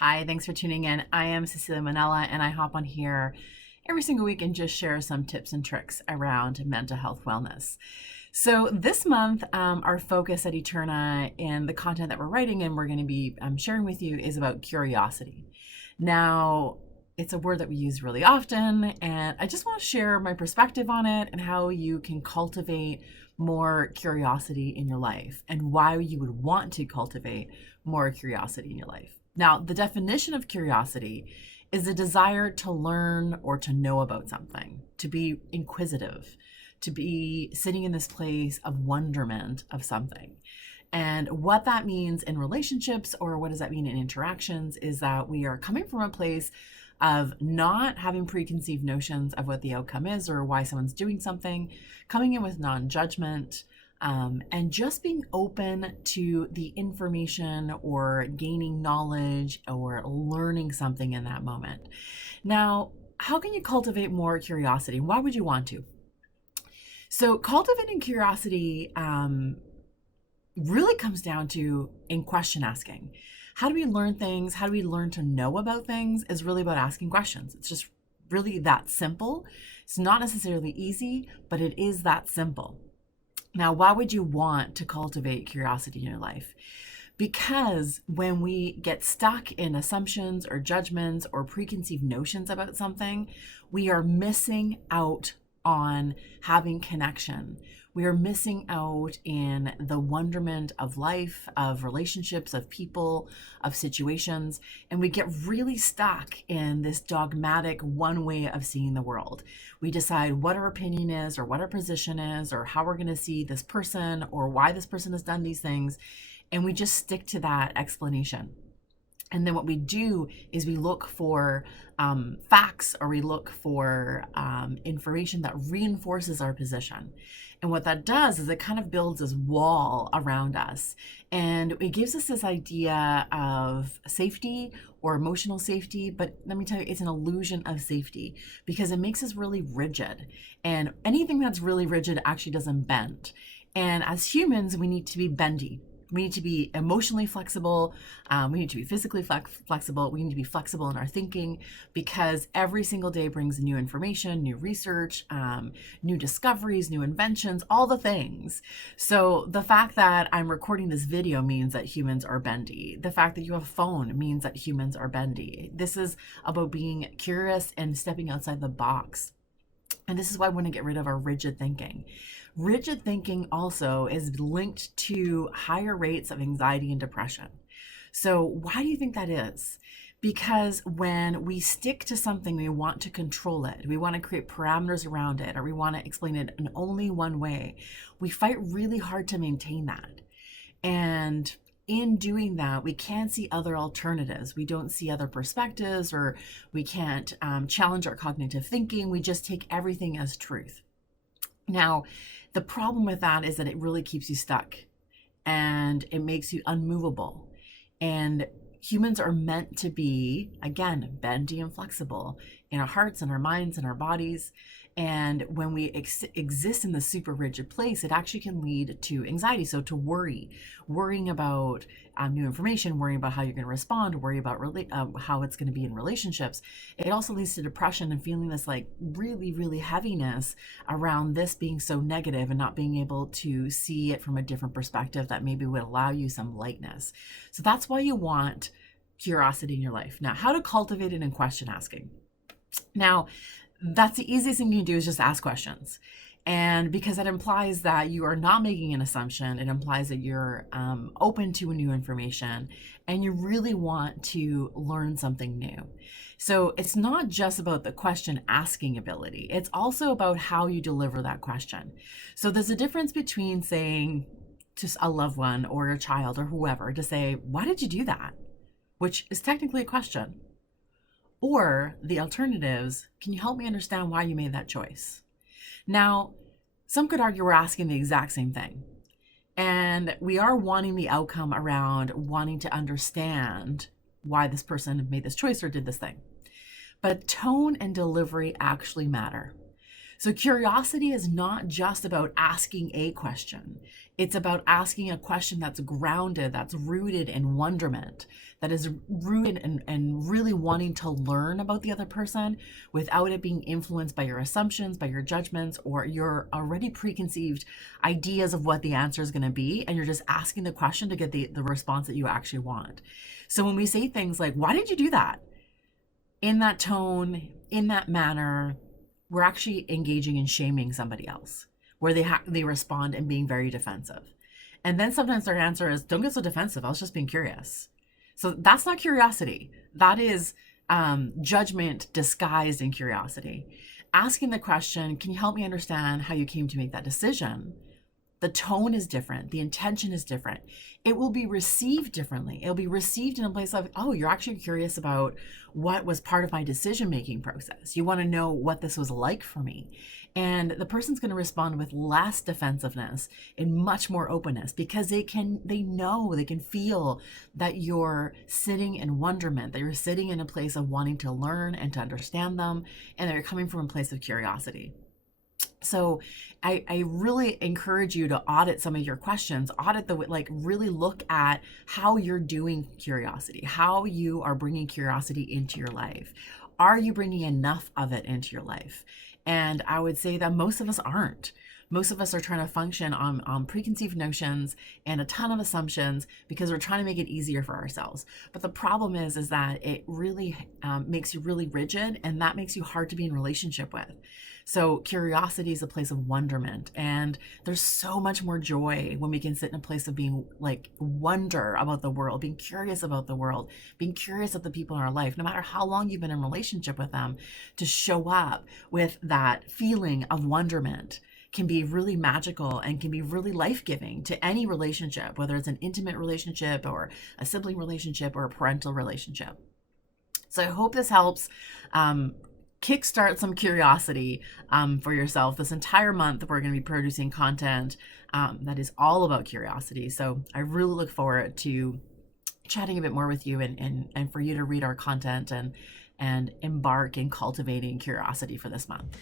Hi, thanks for tuning in. I am Cecilia Manella, and I hop on here every single week and just share some tips and tricks around mental health wellness. So, this month, our focus at Eterna and the content that we're writing and we're going to be sharing with you is about curiosity. Now, it's a word that we use really often, and I just want to share my perspective on it and how you can cultivate more curiosity in your life and why you would want to cultivate more curiosity in your life. Now, the definition of curiosity is a desire to learn or to know about something, to be inquisitive, to be sitting in this place of wonderment of something. And what that means in relationships, or what does that mean in interactions, is that we are coming from a place of not having preconceived notions of what the outcome is or why someone's doing something, coming in with non-judgment, and just being open to the information or gaining knowledge or learning something in that moment. Now, how can you cultivate more curiosity? Why would you want to? So, cultivating curiosity really comes down to in question asking. How do we learn things? How do we learn to know about things? Is really about asking questions. It's just really that simple. It's not necessarily easy, but it is that simple. Now, why would you want to cultivate curiosity in your life? Because when we get stuck in assumptions or judgments or preconceived notions about something, we are missing out on having connection. We are missing out in the wonderment of life, of relationships, of people, of situations, and we get really stuck in this dogmatic one way of seeing the world. We decide what our opinion is, or what our position is, or how we're going to see this person, or why this person has done these things, and we just stick to that explanation. And then what we do is we look for facts, or we look for information that reinforces our position. And what that does is it kind of builds this wall around us. And it gives us this idea of safety or emotional safety. But let me tell you, it's an illusion of safety because it makes us really rigid. And anything that's really rigid actually doesn't bend. And as humans, we need to be bendy. We need to be emotionally flexible. We need to be physically flexible. We need to be flexible in our thinking because every single day brings new information, new research, new discoveries, new inventions, all the things. So the fact that I'm recording this video means that humans are bendy. The fact that you have a phone means that humans are bendy. This is about being curious and stepping outside the box. And this is why I want to get rid of our rigid thinking. Rigid thinking also is linked to higher rates of anxiety and depression. So why do you think that is? Because when we stick to something, we want to control it, we want to create parameters around it, or we want to explain it in only one way, we fight really hard to maintain that. And in doing that, we can't see other alternatives. We don't see other perspectives, or we can't challenge our cognitive thinking. We just take everything as truth. Now, the problem with that is that it really keeps you stuck and it makes you unmovable. And humans are meant to be, again, bendy and flexible in our hearts and our minds and our bodies. And when we exist in the super rigid place, it actually can lead to anxiety. So to worrying about new information, worrying about how you're going to respond, worry about how it's going to be in relationships. It also leads to depression and feeling this like really, really heaviness around this being so negative and not being able to see it from a different perspective that maybe would allow you some lightness. So that's why you want curiosity in your life. Now, how to cultivate it in question asking. Now, that's the easiest thing you can do is just ask questions. And because that implies that you are not making an assumption, it implies that you're open to new information and you really want to learn something new. So it's not just about the question asking ability, it's also about how you deliver that question. So there's a difference between saying to a loved one or a child or whoever to say, "Why did you do that?" Which is technically a question. Or the alternatives, "Can you help me understand why you made that choice?" Now, some could argue we're asking the exact same thing. And we are wanting the outcome around wanting to understand why this person made this choice or did this thing. But tone and delivery actually matter. So curiosity is not just about asking a question. It's about asking a question that's grounded, that's rooted in wonderment, that is rooted in really wanting to learn about the other person without it being influenced by your assumptions, by your judgments, or your already preconceived ideas of what the answer is going to be. And you're just asking the question to get the response that you actually want. So when we say things like, why did you do that? In that tone, in that manner, we're actually engaging in shaming somebody else, where they respond and being very defensive. And then sometimes their answer is, "Don't get so defensive. I was just being curious." So that's not curiosity. That is judgment disguised in curiosity. Asking the question, "Can you help me understand how you came to make that decision?" The tone is different. The intention is different. It will be received differently. It'll be received in a place of, oh, you're actually curious about what was part of my decision-making process. You want to know what this was like for me. And the person's going to respond with less defensiveness and much more openness, because they know, they can feel that you're sitting in wonderment, that you're sitting in a place of wanting to learn and to understand them, and that you're coming from a place of curiosity. So I really encourage you to audit some of your questions, really look at how you're doing curiosity, how you are bringing curiosity into your life. Are you bringing enough of it into your life? And I would say that most of us aren't. Most of us are trying to function on preconceived notions and a ton of assumptions because we're trying to make it easier for ourselves. But the problem is that it really makes you really rigid, and that makes you hard to be in relationship with. So curiosity is a place of wonderment, and there's so much more joy when we can sit in a place of being like wonder about the world, being curious about the world, being curious of the people in our life, no matter how long you've been in relationship with them. To show up with that feeling of wonderment can be really magical and can be really life-giving to any relationship, whether it's an intimate relationship or a sibling relationship or a parental relationship. So I hope this helps kickstart some curiosity for yourself. This entire month, we're going to be producing content that is all about curiosity. So I really look forward to chatting a bit more with you, and for you to read our content and embark in cultivating curiosity for this month.